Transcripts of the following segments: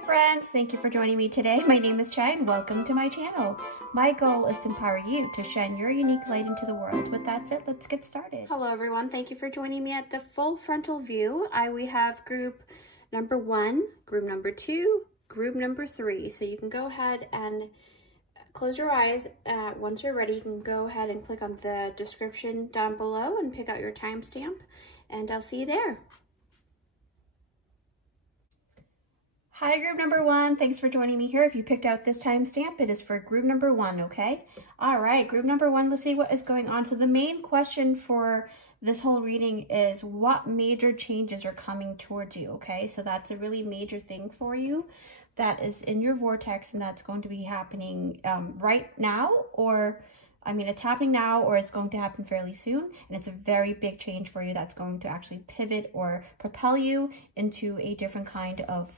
friends, thank you for joining me today. My name is Chai and welcome to my channel. My goal is to empower you to shine your unique light into the world. With that said, let's get started. Hello everyone, thank you for joining me at the full frontal view. We have group number 1, group number 2, group number 3. So you can go ahead and close your eyes. Once you're ready, you can go ahead and click on the description down below and pick out your timestamp, and I'll see you there. Hi, group number 1. Thanks for joining me here. If you picked out this timestamp, it is for group number 1, okay? All right, group number 1, let's see what is going on. So the main question for this whole reading is what major changes are coming towards you, okay? So that's a really major thing for you that is in your vortex, and that's going to be happening right now, or I mean, it's happening now, or it's going to happen fairly soon, and it's a very big change for you that's going to actually pivot or propel you into a different kind of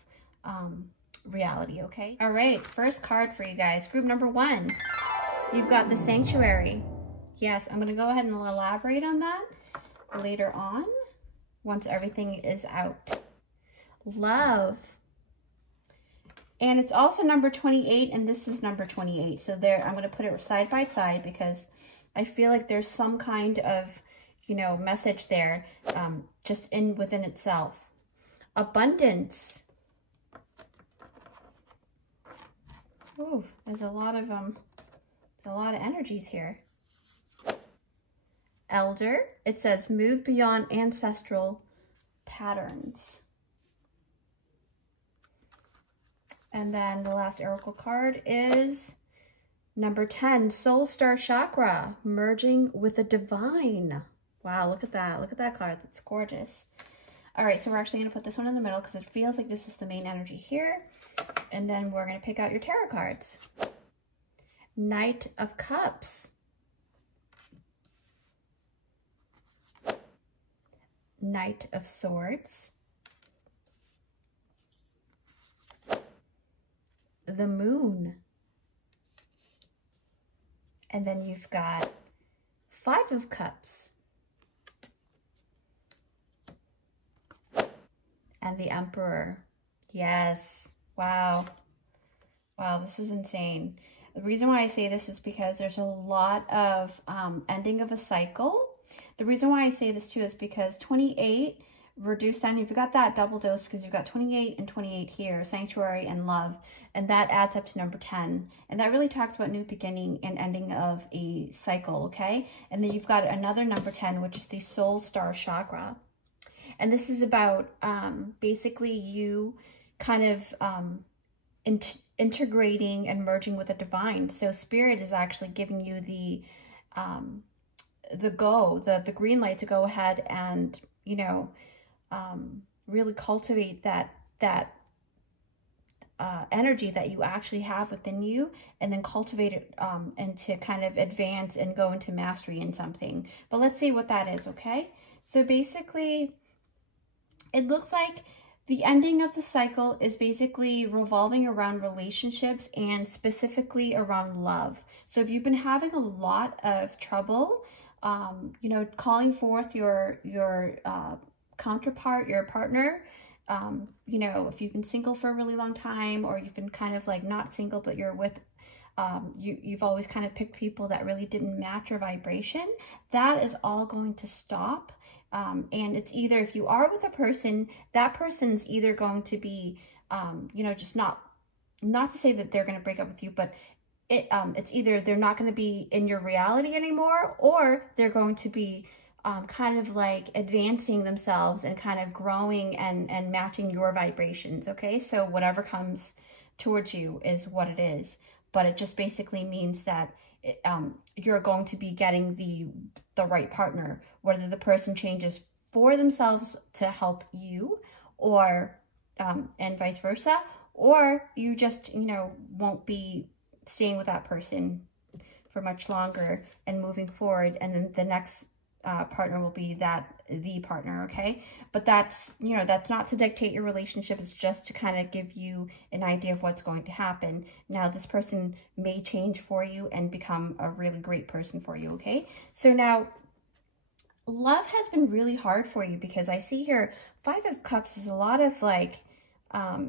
reality, okay? All right, first card for you guys, group number 1. You've got the Sanctuary. Yes, I'm gonna go ahead and elaborate on that later on once everything is out. Love. And it's also number 28, and this is number 28. So there, I'm gonna put it side by side because I feel like there's some kind of, you know, message there just within itself. Abundance. Ooh, there's a lot of energies here. Elder, it says move beyond ancestral patterns. And then the last oracle card is number 10, Soul Star Chakra, merging with the divine. Wow, look at that. Look at that card. That's gorgeous. All right, so we're actually going to put this one in the middle because it feels like this is the main energy here. And then we're going to pick out your tarot cards. Knight of Cups. Knight of Swords. The Moon. And then you've got 5 of Cups. And the Emperor. Yes. Wow. Wow, this is insane. The reason why I say this is because there's a lot of ending of a cycle. The reason why I say this too is because 28 reduced down, you've got that double dose because you've got 28 and 28 here, Sanctuary and Love, and that adds up to number 10. And that really talks about new beginning and ending of a cycle, okay? And then you've got another number 10, which is the Soul Star Chakra. And this is about basically you kind of integrating and merging with the divine. So Spirit is actually giving you the green light to go ahead and, you know, really cultivate that energy that you actually have within you, and then cultivate it and to kind of advance and go into mastery in something. But let's see what that is, okay? So basically, it looks like the ending of the cycle is basically revolving around relationships and specifically around love. So if you've been having a lot of trouble, you know, calling forth your counterpart, your partner, you know, if you've been single for a really long time, or you've been kind of like not single, but you're with, you've always kind of picked people that really didn't match your vibration, that is all going to stop. And it's either, if you are with a person, that person's either going to be, you know, just not to say that they're going to break up with you, but it's either they're not going to be in your reality anymore, or they're going to be kind of like advancing themselves and kind of growing and matching your vibrations, okay? So whatever comes towards you is what it is, but it just basically means that you're going to be getting the right partner, whether the person changes for themselves to help you, or and vice versa, or you just, you know, won't be staying with that person for much longer and moving forward, and then the next partner will be the partner, okay? But that's, you know, that's not to dictate your relationship. It's just to kind of give you an idea of what's going to happen. Now, this person may change for you and become a really great person for you, okay? So now, love has been really hard for you because I see here 5 of Cups is a lot of like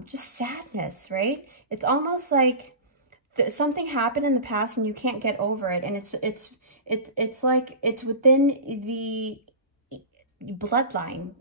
just sadness, right? It's almost like something happened in the past and you can't get over it. And it's like it's within the bloodline,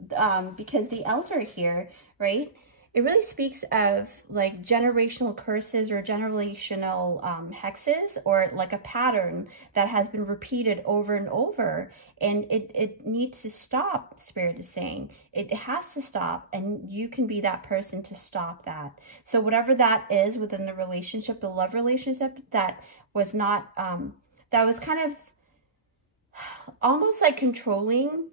because the elder here, right, it really speaks of like generational curses or generational hexes, or like a pattern that has been repeated over and over, and it needs to stop. Spirit is saying it has to stop, and you can be that person to stop that. So whatever that is within the relationship, the love relationship, that was not that was kind of almost like controlling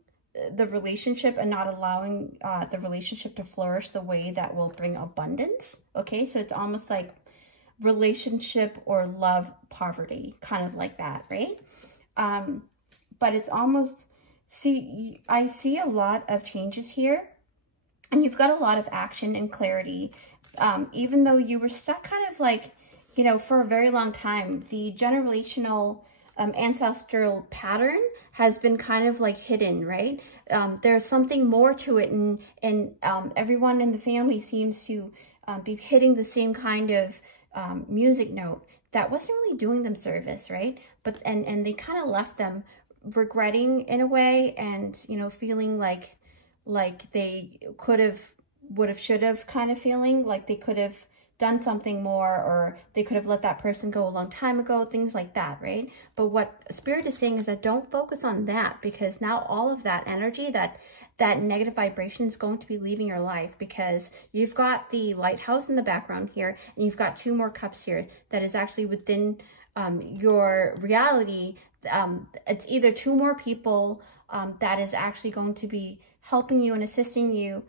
the relationship and not allowing the relationship to flourish the way that will bring abundance. Okay, so it's almost like relationship or love poverty, kind of like that, right? But it's almost, I see a lot of changes here, and you've got a lot of action and clarity, even though you were stuck kind of like, you know, for a very long time. The generational ancestral pattern has been kind of like hidden, right? There's something more to it, and everyone in the family seems to be hitting the same kind of music note that wasn't really doing them service, right? But and they kind of left them regretting in a way, and you know, feeling like they could have, would have, should have, kind of feeling like they could have done something more, or they could have let that person go a long time ago, things like that, right? But what Spirit is saying is that don't focus on that, because now all of that energy, that negative vibration is going to be leaving your life, because you've got the lighthouse in the background here, and you've got 2 more cups here that is actually within your reality. It's either 2 more people that is actually going to be helping you and assisting you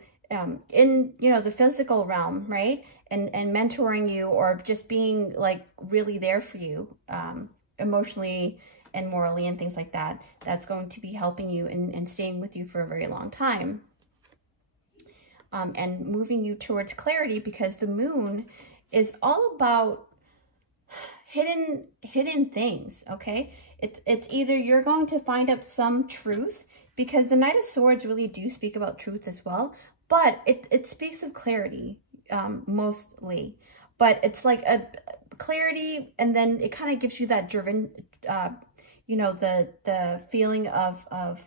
in, you know, the physical realm, right? And mentoring you, or just being like really there for you emotionally and morally and things like that. That's going to be helping you and staying with you for a very long time. And moving you towards clarity, because the moon is all about hidden things, okay? It's either you're going to find out some truth, because the Knight of Swords really do speak about truth as well, but it speaks of clarity mostly. But it's like a clarity, and then it kind of gives you that driven, you know, the feeling of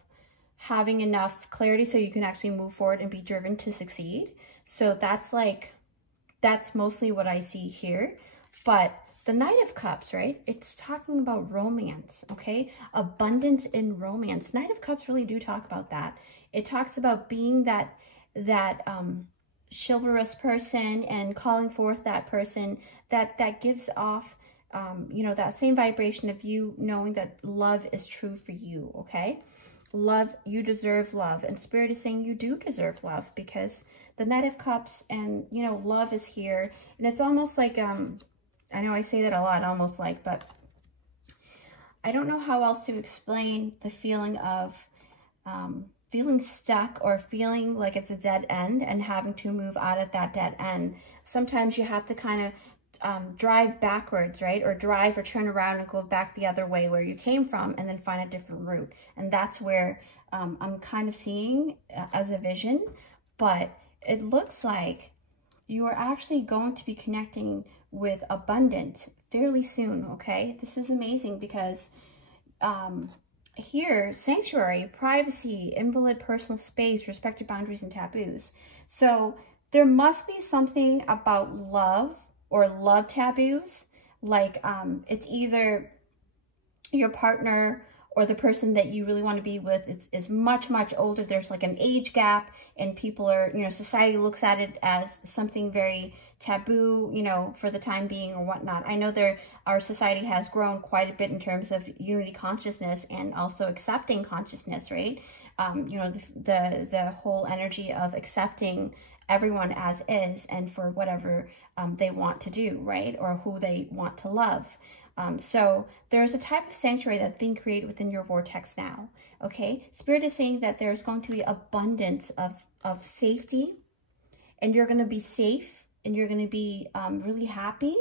having enough clarity so you can actually move forward and be driven to succeed. So that's mostly what I see here. But the Knight of Cups, right? It's talking about romance, okay? Abundance in romance. Knight of Cups really do talk about that. It talks about being that chivalrous person, and calling forth that person that gives off, you know, that same vibration of you knowing that love is true for you, okay? Love, you deserve love. And Spirit is saying you do deserve love, because the Knight of Cups and, you know, love is here. And it's almost like, I know I say that a lot, almost like, but I don't know how else to explain the feeling of feeling stuck, or feeling like it's a dead end and having to move out of that dead end. Sometimes you have to kind of drive backwards, right? Or drive or turn around and go back the other way where you came from, and then find a different route. And that's where I'm kind of seeing as a vision. But it looks like you are actually going to be connecting with abundance fairly soon, okay? This is amazing, because here, sanctuary, privacy, invalid personal space, respected boundaries and taboos. So there must be something about love or love taboos, like it's either your partner or the person that you really want to be with is much, much older. There's like an age gap, and people are, you know, society looks at it as something very taboo, you know, for the time being or whatnot. I know our society has grown quite a bit in terms of unity consciousness and also accepting consciousness, right? You know, the whole energy of accepting everyone as is, and for whatever they want to do, right? Or who they want to love. So there's a type of sanctuary that's being created within your vortex now, okay? Spirit is saying that there's going to be abundance of safety, and you're going to be safe, and you're going to be really happy.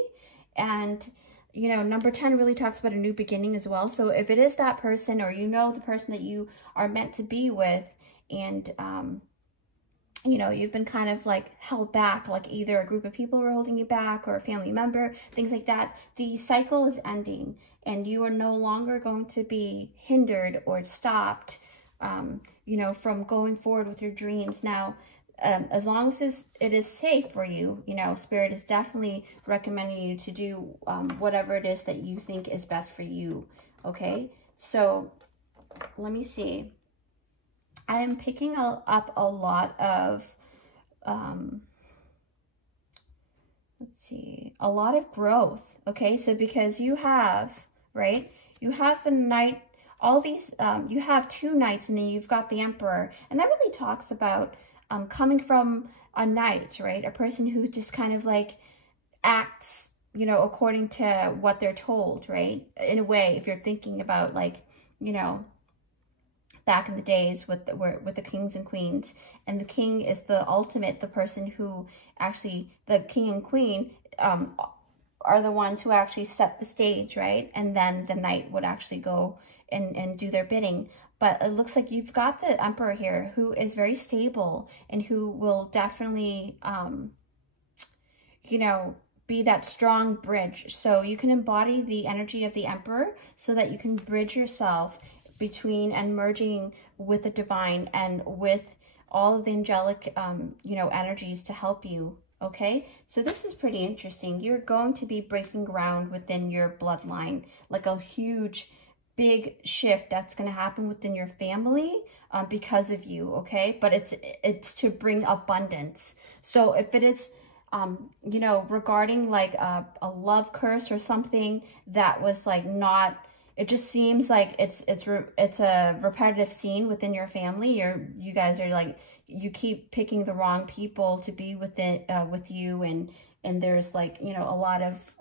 And, you know, number 10 really talks about a new beginning as well. So if it is that person, or you know the person that you are meant to be with, and you know, you've been kind of like held back, like either a group of people were holding you back or a family member, things like that. The cycle is ending and you are no longer going to be hindered or stopped, you know, from going forward with your dreams. Now, as long as it is safe for you, you know, Spirit is definitely recommending you to do whatever it is that you think is best for you, okay? So let me see. I am picking up a lot of, let's see, a lot of growth, okay? So because you have, right, you have the Knight, all these, you have 2 knights and then you've got the Emperor. And that really talks about coming from a knight, right? A person who just kind of like acts, you know, according to what they're told, right? In a way, if you're thinking about like, you know, back in the days with the kings and queens, and the king is the ultimate, the person who actually, the king and queen are the ones who actually set the stage, right? And then the knight would actually go and do their bidding. But it looks like you've got the Emperor here who is very stable and who will definitely, you know, be that strong bridge. So you can embody the energy of the Emperor so that you can bridge yourself between and merging with the divine and with all of the angelic, you know, energies to help you, okay? So this is pretty interesting. You're going to be breaking ground within your bloodline, like a huge, big shift that's going to happen within your family because of you, okay? But it's to bring abundance. So if it is, you know, regarding like a love curse or something that was like not, it just seems like it's a repetitive scene within your family. You guys are like, you keep picking the wrong people to be with you, and there's like, you know, a lot of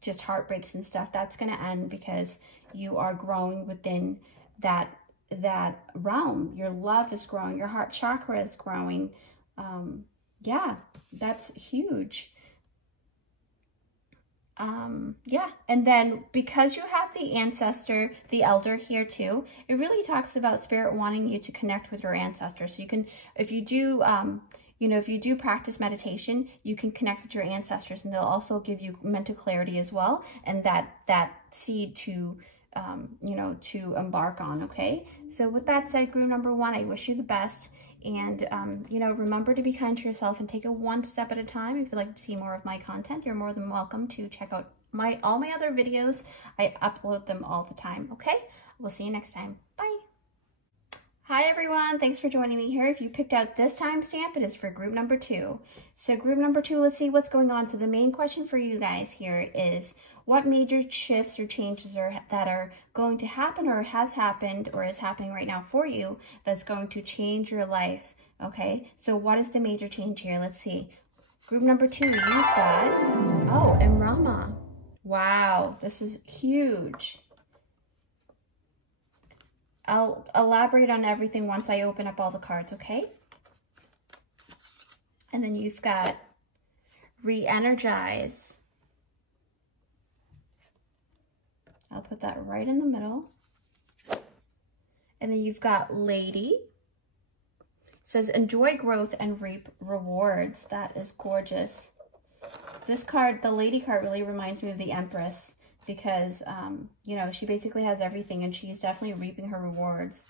just heartbreaks and stuff. That's going to end because you are growing within that realm. Your love is growing. Your heart chakra is growing. Yeah, that's huge. Yeah, and then because you have the ancestor, the elder here too, it really talks about Spirit wanting you to connect with your ancestors. So you can, if you do, you know, if you do practice meditation, you can connect with your ancestors, and they'll also give you mental clarity as well, and that seed to, you know, to embark on, okay? So with that said, group number 1, I wish you the best. And, you know, remember to be kind to yourself and take it one step at a time. If you'd like to see more of my content, you're more than welcome to check out all my other videos. I upload them all the time, okay? We'll see you next time. Bye. Hi, everyone. Thanks for joining me here. If you picked out this timestamp, it is for group number 2. So group number 2, let's see what's going on. So the main question for you guys here is, what major shifts or changes that are going to happen or has happened or is happening right now for you that's going to change your life, okay? So what is the major change here? Let's see. Group number 2, you've got, oh, and Rama. Wow, this is huge. I'll elaborate on everything once I open up all the cards, okay? And then you've got re-energize. I'll put that right in the middle. And then you've got lady. It says enjoy growth and reap rewards. That is gorgeous. This card, the lady card, really reminds me of the Empress because, you know, she basically has everything and she's definitely reaping her rewards.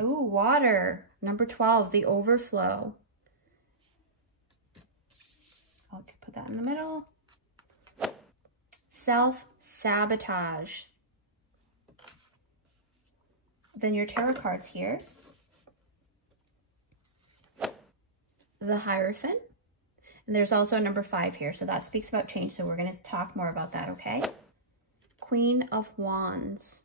Ooh, water. Number 12, the overflow. I'll put that in the middle. Self-sabotage. Then your tarot cards here. The Hierophant. And there's also a number 5 here, so that speaks about change, so we're going to talk more about that, okay? Queen of Wands.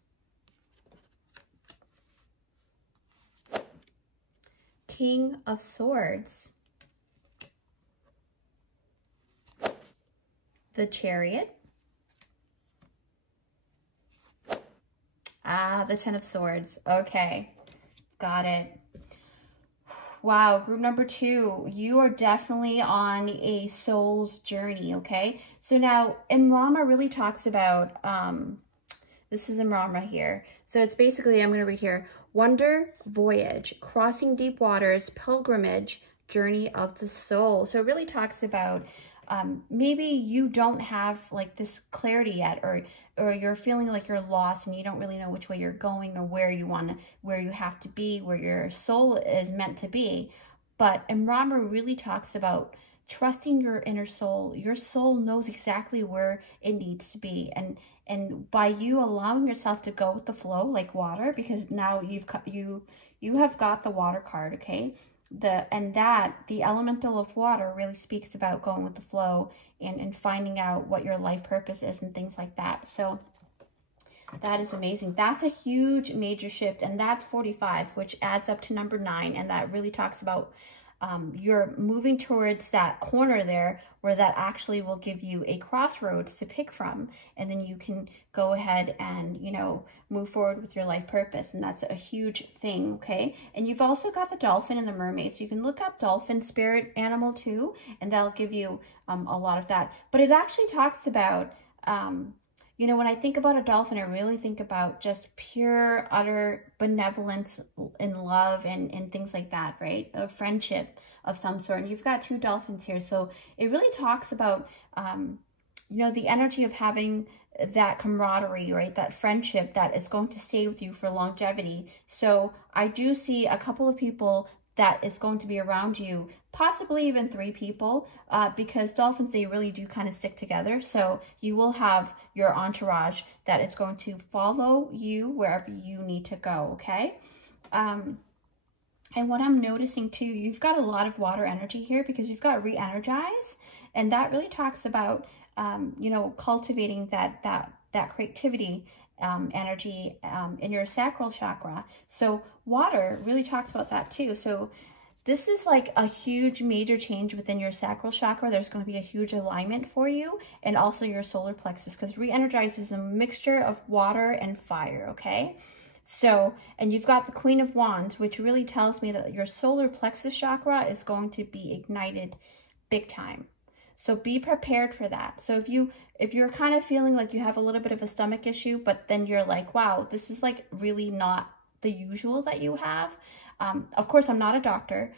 King of Swords. The Chariot. Ah, the 10 of Swords. Okay, got it. Wow, group number 2, you are definitely on a soul's journey, okay? So now, and Rama really talks about, This is Imrama here. So it's basically, I'm going to read here, wonder, voyage, crossing deep waters, pilgrimage, journey of the soul. So it really talks about maybe you don't have like this clarity yet, or you're feeling like you're lost and you don't really know which way you're going, or where you have to be, where your soul is meant to be. But Imrama really talks about trusting your inner soul. Your soul knows exactly where it needs to be, and by you allowing yourself to go with the flow like water, because now you have got the water card, okay? The elemental of water really speaks about going with the flow and finding out what your life purpose is and things like that. So that is amazing. That's a huge major shift, and that's 45, which adds up to number 9, and that really talks about you're moving towards that corner there where that actually will give you a crossroads to pick from, and then you can go ahead and, you know, move forward with your life purpose. And that's a huge thing, okay? And you've also got the dolphin and the mermaid, so you can look up dolphin spirit animal too, and that'll give you a lot of that. But it actually talks about you know, when I think about a dolphin, I really think about just pure, utter benevolence and love and things like that, right? A friendship of some sort. And you've got 2 dolphins here. So it really talks about, you know, the energy of having that camaraderie, right? That friendship that is going to stay with you for longevity. So I do see a couple of people that is going to be around you, possibly even 3 people, because dolphins, they really do kind of stick together. So you will have your entourage that is going to follow you wherever you need to go, okay? And what I'm noticing too, you've got a lot of water energy here because you've got re-energize, and that really talks about, you know, cultivating that creativity energy in your sacral chakra. So water really talks about that too. So this is like a huge major change within your sacral chakra. There's going to be a huge alignment for you, and also your solar plexus, because re-energize is a mixture of water and fire, okay? So, and you've got the Queen of Wands, which really tells me that your solar plexus chakra is going to be ignited big time. So be prepared for that. So if you're kind of feeling like you have a little bit of a stomach issue, but then you're like, wow, this is like really not the usual that you have. Of course, I'm not a doctor.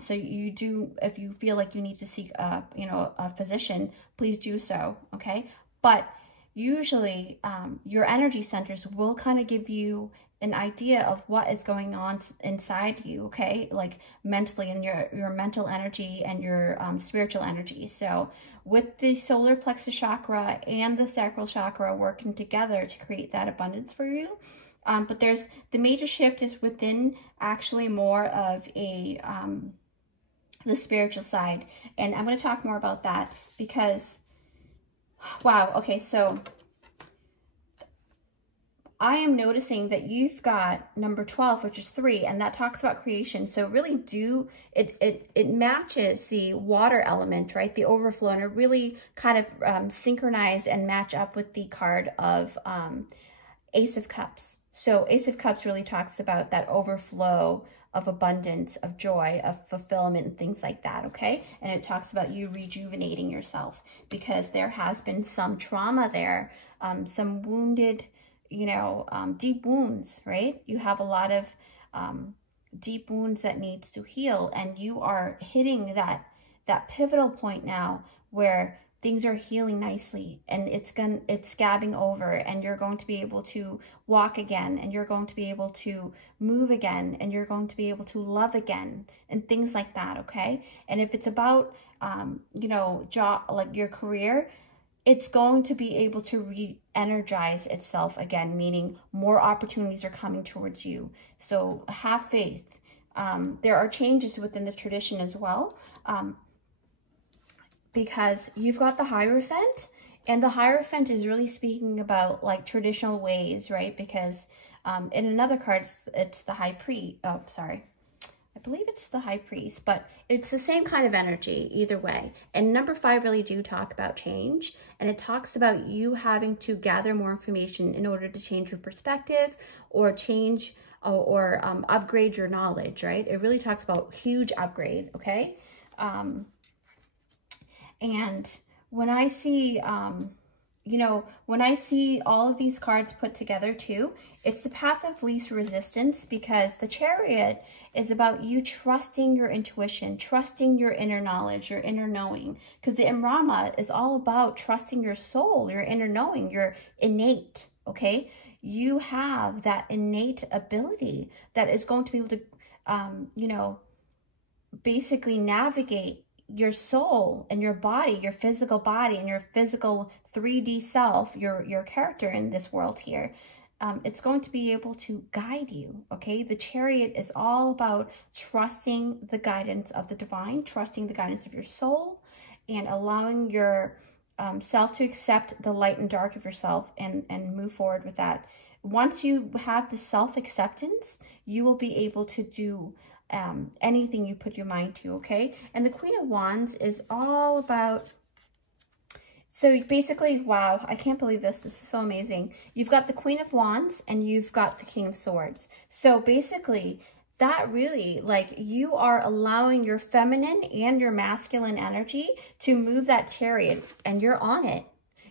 So you do, if you feel like you need to seek you know, a physician, please do so. Okay. But usually your energy centers will kind of give you an idea of what is going on inside you, okay? Like mentally, and your mental energy and your spiritual energy. So with the solar plexus chakra and the sacral chakra working together to create that abundance for you. But there's the major shift is within actually more of a the spiritual side. And I'm going to talk more about that because, wow, okay, so I am noticing that you've got number 12, which is 3, and that talks about creation. So really it matches the water element, right? The overflow, and it really kind of synchronize and match up with the card of Ace of Cups. So Ace of Cups really talks about that overflow of abundance, of joy, of fulfillment, and things like that, okay? And it talks about you rejuvenating yourself because there has been some trauma there, some wounded, you know, deep wounds, right? You have a lot of deep wounds that needs to heal, and you are hitting that pivotal point now where things are healing nicely, and it's scabbing over, and you're going to be able to walk again, and you're going to be able to move again, and you're going to be able to love again, and things like that, okay? And if it's about you know, like your career, it's going to be able to re-energize itself again, meaning more opportunities are coming towards you. So have faith. There are changes within the tradition as well, because you've got the Hierophant, and the Hierophant is really speaking about like traditional ways, right? Because in another card, it's the High Priest. Oh, sorry. I believe it's the High Priest, but it's the same kind of energy either way. And number 5 really do talk about change, and it talks about you having to gather more information in order to change your perspective or change or upgrade your knowledge, right? It really talks about huge upgrade, okay? And when I see you know, when I see all of these cards put together too, it's the path of least resistance, because the Chariot is about you trusting your intuition, trusting your inner knowledge, your inner knowing. Because the Imrama is all about trusting your soul, your inner knowing, your innate, okay? You have that innate ability that is going to be able to, you know, basically navigate your soul and your body, your physical body and your physical 3D self, your character in this world here. It's going to be able to guide you, okay? The Chariot is all about trusting the guidance of the divine, trusting the guidance of your soul, and allowing your self to accept the light and dark of yourself and move forward with that. Once you have the self-acceptance, you will be able to do anything you put your mind to, okay? And the Queen of Wands is all about, so basically, wow, I can't believe this. This is so amazing. You've got the Queen of Wands and you've got the King of Swords. So basically, that really, like, you are allowing your feminine and your masculine energy to move that chariot, and you're on it.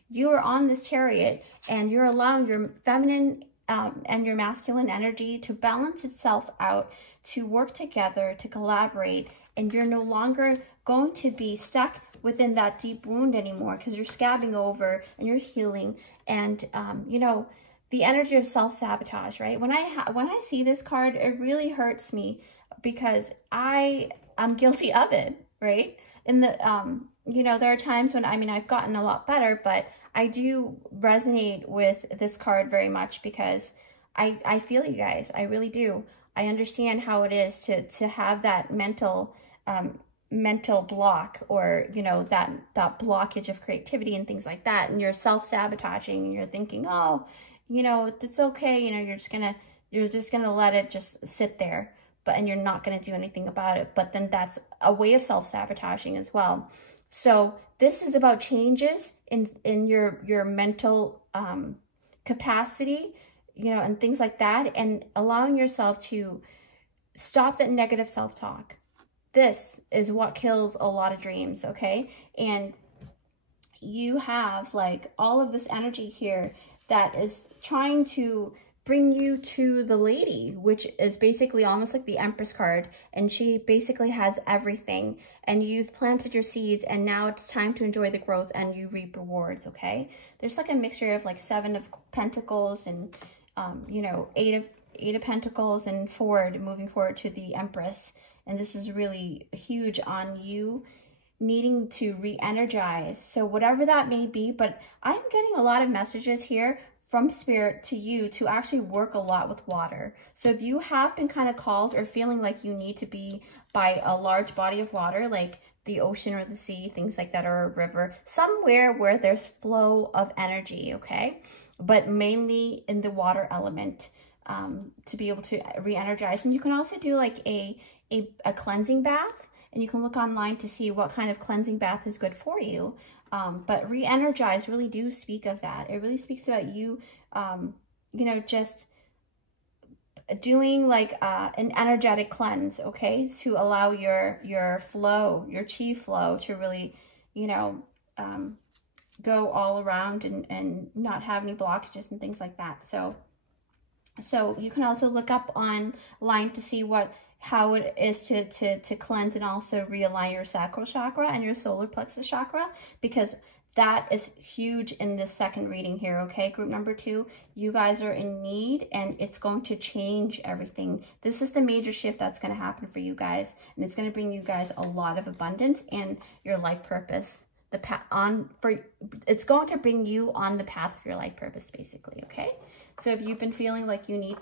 You are on this chariot, and you're allowing your feminine and your masculine energy to balance itself out, to work together, to collaborate, and you're no longer going to be stuck within that deep wound anymore, because you're scabbing over and you're healing. And you know, the energy of self-sabotage, right? When I see this card, it really hurts me, because I'm guilty of it, right? In the you know, there are times when, I mean, I've gotten a lot better, but I do resonate with this card very much, because I feel you guys. I really do. I understand how it is to have that mental block, or, you know, that blockage of creativity and things like that. And you're self-sabotaging and you're thinking, oh, you know, it's okay. You know, you're just gonna let it just sit there, and you're not going to do anything about it. But then that's a way of self-sabotaging as well. So this is about changes in your mental capacity, you know, and things like that, and allowing yourself to stop that negative self-talk. This is what kills a lot of dreams, okay? And you have, like, all of this energy here that is trying to bring you to the lady, which is basically almost like the Empress card, and she basically has everything, and you've planted your seeds, and now it's time to enjoy the growth and you reap rewards, okay? There's like a mixture of like 7 of Pentacles and you know, 8 of Pentacles and moving forward to the Empress. And this is really huge on you needing to re-energize, so whatever that may be. But I'm getting a lot of messages here from Spirit to you to actually work a lot with water. So if you have been kind of called or feeling like you need to be by a large body of water, like the ocean or the sea, things like that, or a river, somewhere where there's flow of energy, okay? But mainly in the water element, to be able to re-energize. And you can also do like a cleansing bath, and you can look online to see what kind of cleansing bath is good for you. But re-energize really do speak of that. It really speaks about you, you know, just doing like an energetic cleanse, okay, to allow your flow, your chi flow, to really, you know, go all around and not have any blockages and things like that. So you can also look up online to see how it is to cleanse and also realign your sacral chakra and your solar plexus chakra, because that is huge in this second reading here, okay? Group number 2, you guys are in need, and it's going to change everything. This is the major shift that's going to happen for you guys, and it's going to bring you guys a lot of abundance and your life purpose. It's going to bring you on the path of your life purpose, basically, okay? So if you've been feeling like you need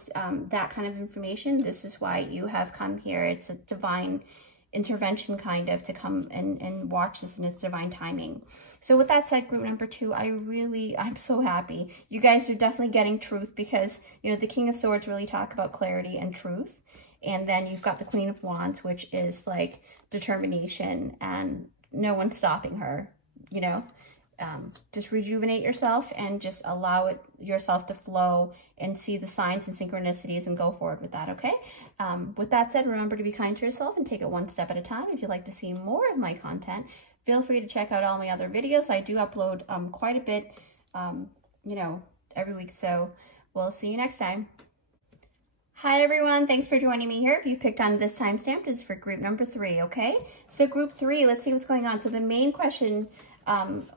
that kind of information, this is why you have come here. It's a divine intervention, kind of, to come and watch this, and it's divine timing. So with that said, group number 2, I'm so happy. You guys are definitely getting truth, because, you know, the King of Swords really talk about clarity and truth. And then you've got the Queen of Wands, which is like determination and no one's stopping her, you know. Just rejuvenate yourself and just allow yourself to flow and see the signs and synchronicities and go forward with that, okay? With that said, remember to be kind to yourself and take it one step at a time. If you'd like to see more of my content, feel free to check out all my other videos. I do upload quite a bit you know, every week. So we'll see you next time. Hi everyone, thanks for joining me here. If you picked on this timestamp, it's for group number 3, okay? So group 3, let's see what's going on. So the main question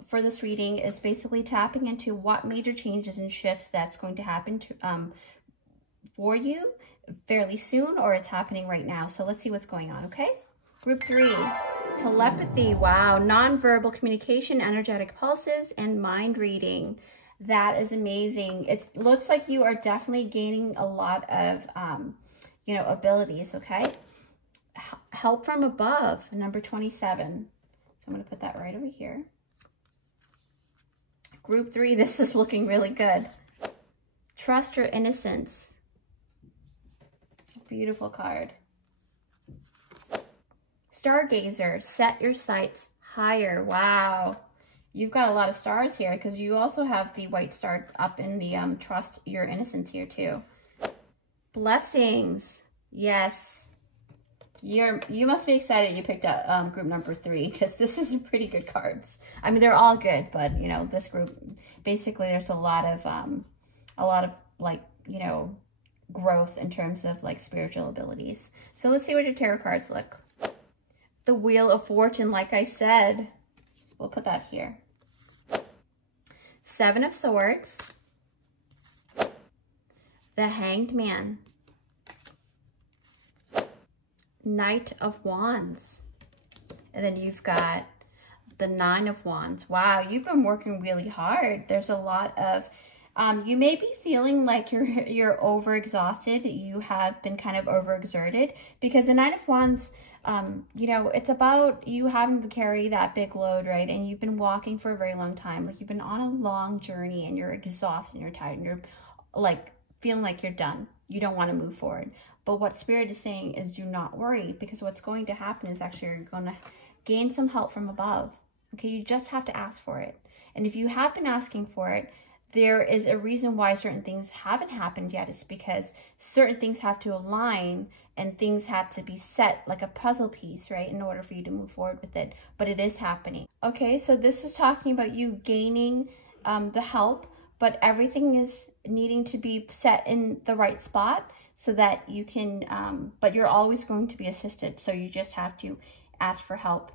for this reading is basically tapping into what major changes and shifts that's going to happen to, for you fairly soon, or it's happening right now. So let's see what's going on, okay? Group 3, telepathy. Wow, nonverbal communication, energetic pulses, and mind reading. That is amazing. It looks like you are definitely gaining a lot of, you know, abilities, okay? Help from above, number 27. So I'm going to put that right over here. Group 3, this is looking really good. Trust your innocence. It's a beautiful card. Stargazer, set your sights higher. Wow. You've got a lot of stars here because you also have the white star up in the trust your innocence here too. Blessings. Yes. You must be excited you picked up group number 3 because this is pretty good cards. I mean, they're all good, but you know, this group, basically there's a lot of like, you know, growth in terms of like spiritual abilities. So let's see what your tarot cards look. The Wheel of Fortune, like I said, we'll put that here. 7 of Swords, the Hanged Man, Knight of Wands, and then you've got the 9 of Wands. Wow, you've been working really hard. There's a lot of, you may be feeling like you're overexhausted. You have been kind of overexerted because the 9 of Wands, you know, it's about you having to carry that big load, right? And you've been walking for a very long time. Like you've been on a long journey and you're exhausted and you're tired and you're like feeling like you're done. You don't want to move forward. But what Spirit is saying is do not worry, because what's going to happen is actually you're going to gain some help from above. Okay, you just have to ask for it. And if you have been asking for it, there is a reason why certain things haven't happened yet. It's because certain things have to align and things have to be set like a puzzle piece, right, in order for you to move forward with it. But it is happening. Okay, so this is talking about you gaining the help, but everything is needing to be set in the right spot so that you can, but you're always going to be assisted. So you just have to ask for help.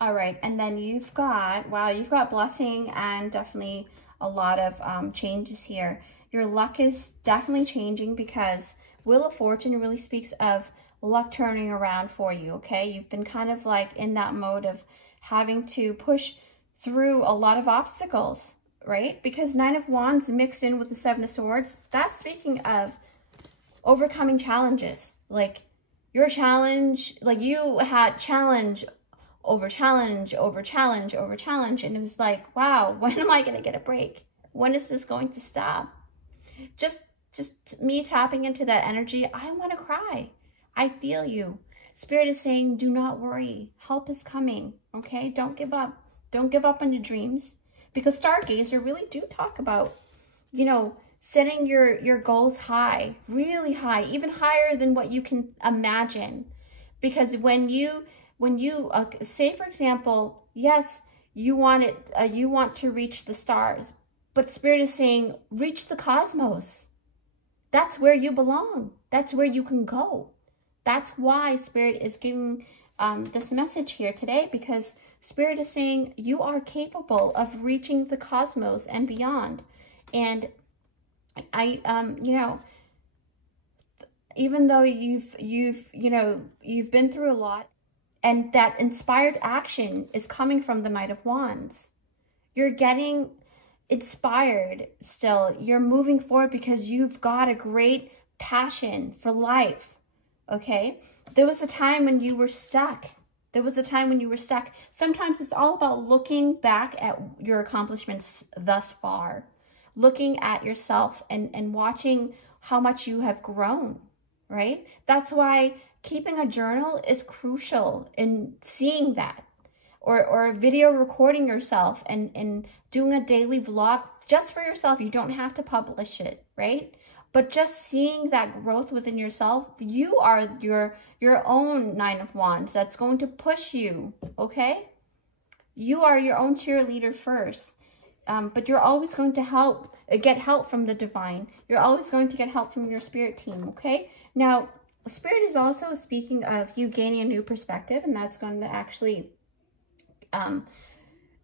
All right, and then you've got, wow, you've got blessing and definitely a lot of changes here. Your luck is definitely changing because Wheel of Fortune really speaks of luck turning around for you, okay? You've been kind of like in that mode of having to push through a lot of obstacles, right? Because 9 of Wands mixed in with the 7 of Swords, that's speaking of overcoming challenges. Like your challenge, like you had challenge over challenge, over challenge, over challenge. And it was like, wow, when am I going to get a break? When is this going to stop? Just me tapping into that energy, I want to cry. I feel you. Spirit is saying, do not worry. Help is coming, okay? Don't give up. Don't give up on your dreams. Because Stargazer really do talk about, you know, setting your goals high, really high, even higher than what you can imagine. Because when you say, for example, yes, you want to reach the stars, but Spirit is saying, reach the cosmos. That's where you belong. That's where you can go. That's why Spirit is giving this message here today, because Spirit is saying you are capable of reaching the cosmos and beyond. And you know, even though you've been through a lot, and that inspired action is coming from the Knight of Wands. You're getting inspired still. You're moving forward because you've got a great passion for life, okay? There was a time when you were stuck. There was a time when you were stuck. Sometimes it's all about looking back at your accomplishments thus far, looking at yourself and watching how much you have grown, right? That's why keeping a journal is crucial in seeing that, or video recording yourself and doing a daily vlog just for yourself. You don't have to publish it, right? But just seeing that growth within yourself, you are your own 9 of Wands that's going to push you, okay? You are your own cheerleader first. But you're always going to get help from the divine. You're always going to get help from your spirit team, okay? Now, spirit is also speaking of you gaining a new perspective, and that's going to actually,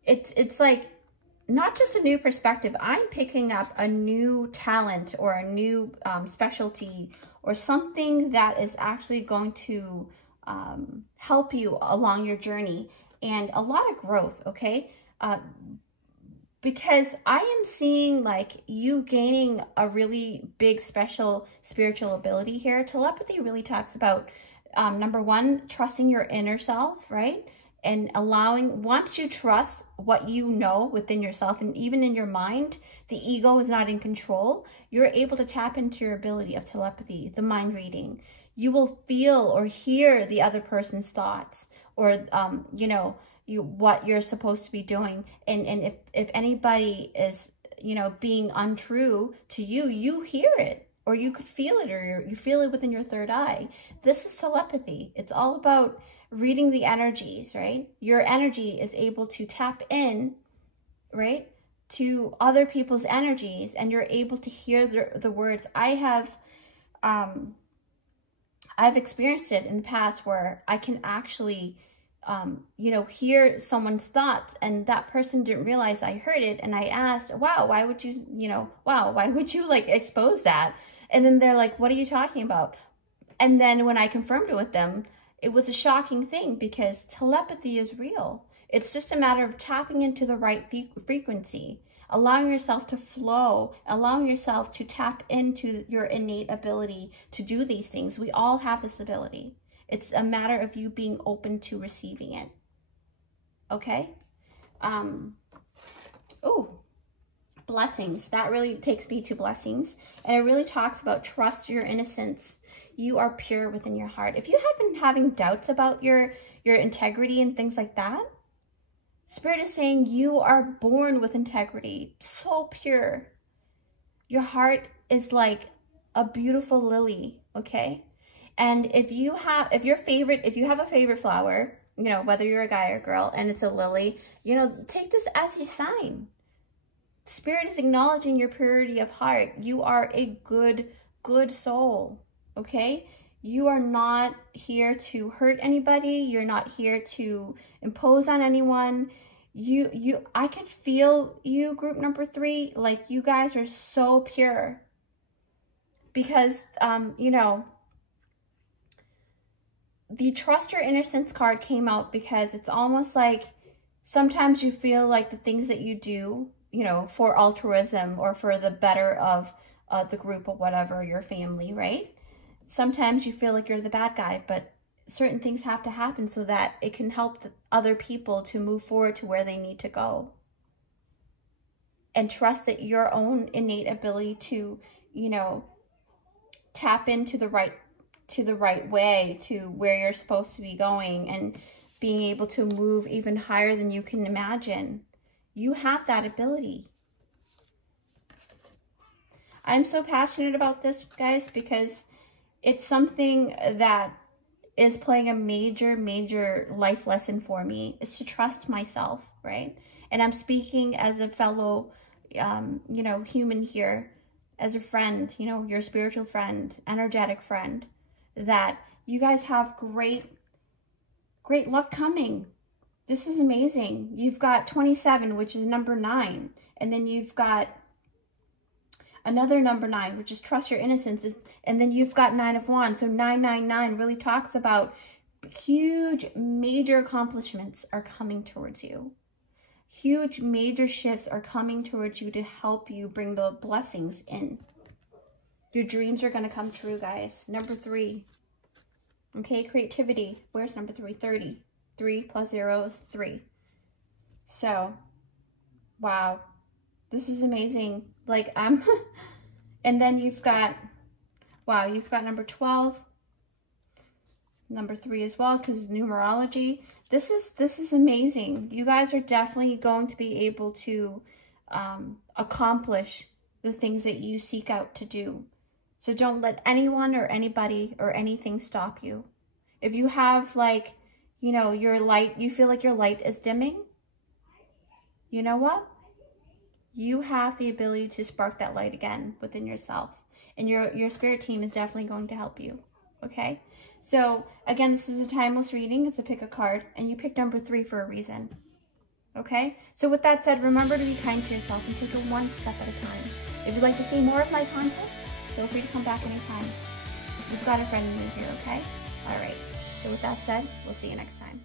it's like, not just a new perspective. I'm picking up a new talent or a new specialty or something that is actually going to help you along your journey, and a lot of growth, okay? Because I am seeing like you gaining a really big special spiritual ability here. Telepathy really talks about, number one, trusting your inner self, right? And once you trust what you know within yourself and even in your mind, the ego is not in control, you're able to tap into your ability of telepathy, the mind reading. You will feel or hear the other person's thoughts, or, you know, what you're supposed to be doing. And if anybody is, you know, being untrue to you, you hear it, or you could feel it, or you feel it within your third eye. This is telepathy. It's all about reading the energies, right? Your energy is able to tap in, right, to other people's energies, and you're able to hear the words. I've experienced it in the past where I can actually, you know, hear someone's thoughts, and that person didn't realize I heard it. And I asked, wow, why would you, you know, wow, why would you like expose that? And then they're like, what are you talking about? And then when I confirmed it with them, it was a shocking thing, because telepathy is real. It's just a matter of tapping into the right frequency, allowing yourself to flow, allowing yourself to tap into your innate ability to do these things. We all have this ability. It's a matter of you being open to receiving it. Okay? Oh, blessings. That really takes me to blessings. And it really talks about trust your innocence. You are pure within your heart. If you have been having doubts about your integrity and things like that, Spirit is saying you are born with integrity. So pure. Your heart is like a beautiful lily, okay? And if you have a favorite flower, you know, whether you're a guy or a girl, and it's a lily, you know, take this as a sign. Spirit is acknowledging your purity of heart. You are a good soul, okay? You are not here to hurt anybody. You're not here to impose on anyone. I can feel you, group number 3, like you guys are so pure. Because, you know, the trust your innocence card came out because it's almost like sometimes you feel like the things that you do, you know, for altruism or for the better of the group or whatever, your family, right? Sometimes you feel like you're the bad guy, but certain things have to happen so that it can help the other people to move forward to where they need to go. And trust that your own innate ability to, you know, tap into the right way to where you're supposed to be going, and being able to move even higher than you can imagine. You have that ability. I'm so passionate about this, guys, because it's something that is playing a major life lesson for me, is to trust myself, right? And I'm speaking as a fellow, you know, human here, as a friend, you know, your spiritual friend, energetic friend, that you guys have great luck coming. This is amazing. You've got 27, which is number 9. And then you've got another number 9, which is trust your innocence. And then you've got 9 of Wands. So 999 really talks about huge, major accomplishments are coming towards you. Huge, major shifts are coming towards you to help you bring the blessings in. Your dreams are going to come true, guys. Number 3. Okay, creativity. Where's number 3? 30. 3 plus 0 is 3. So, wow. This is amazing. Like, and then you've got, wow, you've got number 12. Number 3 as well, because numerology. This is amazing. You guys are definitely going to be able to accomplish the things that you seek out to do. So don't let anyone or anybody or anything stop you. If you have, like, you know, your light, you feel like your light is dimming, you know what? You have the ability to spark that light again within yourself. And your spirit team is definitely going to help you, okay? So, again, this is a timeless reading. It's a pick a card, and you picked number 3 for a reason, okay? So with that said, remember to be kind to yourself and take it one step at a time. If you'd like to see more of my content, feel free to come back anytime. You've got a friend in me here, okay? All right. So with that said, we'll see you next time.